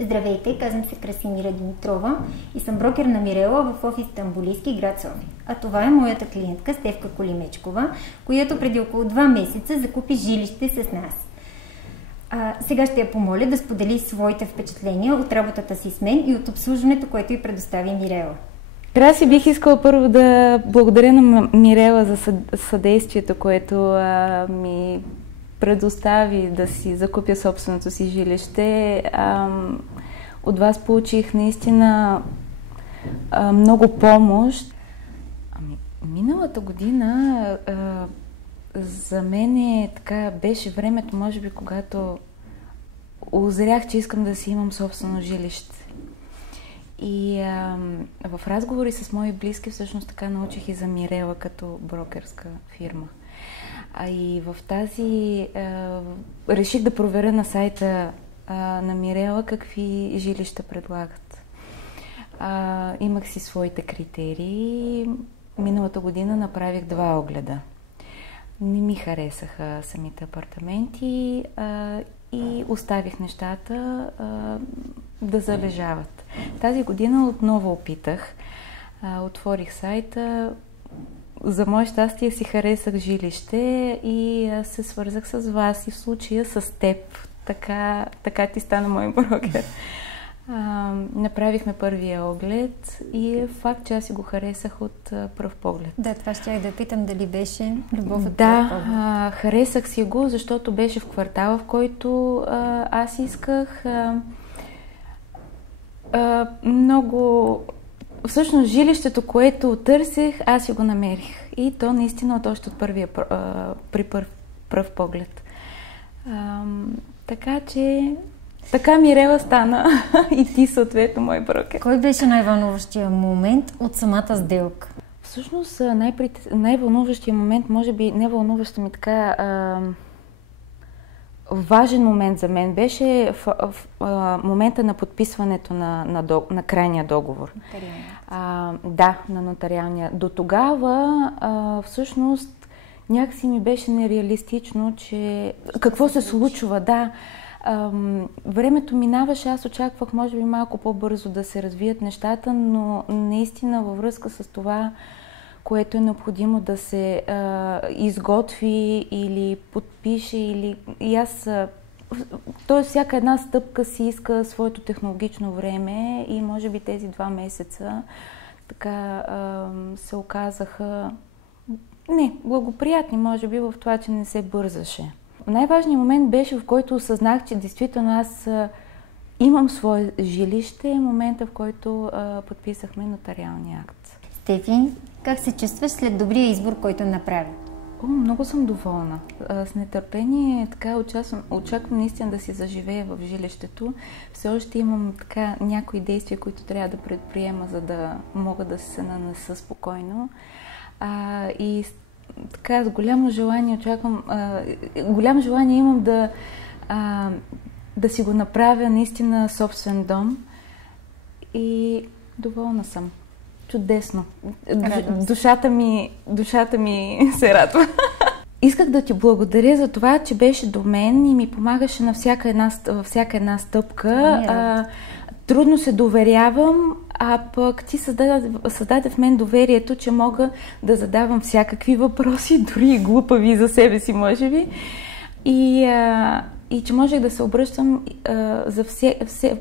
Здравейте, казвам се Красимира Димитрова и съм брокер на Мирела в офис Стамболийски, град София. А това е моята клиентка Стефка Колимечкова, която преди около 2 месеца закупи жилище с нас. Сега ще я помоля да сподели своите впечатления от работата си с мен и от обслужването, което й предостави Мирела. Краси, бих искала първо да благодаря на Мирела за съдействието, което ми предостави да си закупя собственото си жилище. От вас получих наистина много помощ. Миналата година за мен беше времето, може би, когато узрях, че искам да си имам собствено жилище. И в разговори с мои близки всъщност така научих и за Мирела като брокерска фирма. И в тази реших да проверя на сайта на Мирела какви жилища предлагат. Имах си своите критерии. Миналата година направих 2 огледа. Не ми харесаха самите апартаменти и оставих нещата да залежават. Тази година отново опитах. Отворих сайта. За мое щастие си харесах жилище и се свързах с вас и в случая с теб. Така ти стана мой брокер. Направихме първия оглед и е факт, че аз си го харесах от пръв поглед. Да, това щях да питам дали беше любов от пръв поглед. Да, харесах си го, защото беше в квартала, в който аз исках много... Всъщност жилището, което търсех, аз си го намерих. И то наистина още от при пръв поглед. Така че... Така Мирела стана и ти съответно мой брокер. Кой беше най-вълнуващия момент от самата сделка? Всъщност най-вълнуващия момент, може би не вълнуваща ми така важен момент за мен беше в момента на подписването на крайния договор. Да, на нотариалния. До тогава всъщност някакси ми беше нереалистично, че какво се случва, да. Времето минаваше, аз очаквах може би малко по-бързо да се развият нещата, но наистина във връзка с това, което е необходимо да се изготви или подпише, и аз... Тоест всяка една стъпка си иска своето технологично време и може би тези 2 месеца така се оказаха благоприятни, може би в това, че не се бързаше. Най-важният момент беше, в който осъзнах, че действително аз имам свое жилище, е момента, в който подписахме нотариалния акт. Стефи, как се чувстваш след добрия избор, който направи? Много съм доволна. С нетърпение очаквам наистина да си заживея в жилището. Все още имам някои действия, които трябва да предприема, за да мога да се нанеса спокойно. И с голямо желание голямо желание имам да си го направя наистина собствен дом и доволна съм. Чудесно. Душата ми се радва. Исках да ти благодаря за това, че беше до мен и ми помагаше във всяка една стъпка. Трудно се доверявам, а пък ти създаде в мен доверието, че мога да задавам всякакви въпроси, дори и глупави за себе си, може би. И че можех да се обръщам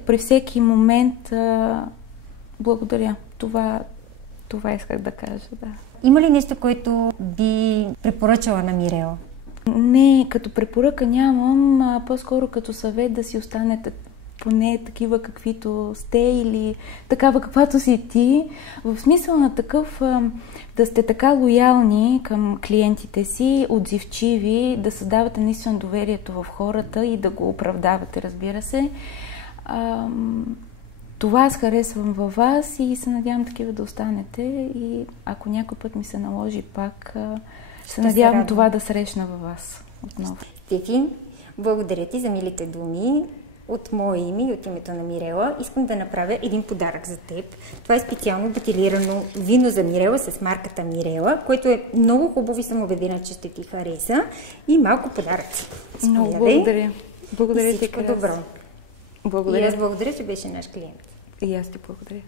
при всеки момент. Благодаря. Това исках да кажа, да. Има ли нещо, което би препоръчала на Мирела? Не, като препоръка нямам, по-скоро като съвет да си останете поне такива каквито сте или такава каквато си ти. В смисъл на такъв да сте така лоялни към клиентите си, отзивчиви, да създавате наистина доверието в хората и да го оправдавате, разбира се. Това аз харесвам във вас и се надявам такива да останете и ако някой път ми се наложи пак, се надявам това да срещна във вас отново. Стефи, благодаря ти за милите думи. От мое име и от името на Мирела искам да направя един подарък за теб. Това е специално бутилирано вино за Мирела с марката Мирела, което е много хубаво и съм убедена, че ще ти хареса. И малко подаръци. Много благодаря. Благодаря ти, добро. Благодаря. И аз благодаря, че беше наш клиент. И аз ти благодаря.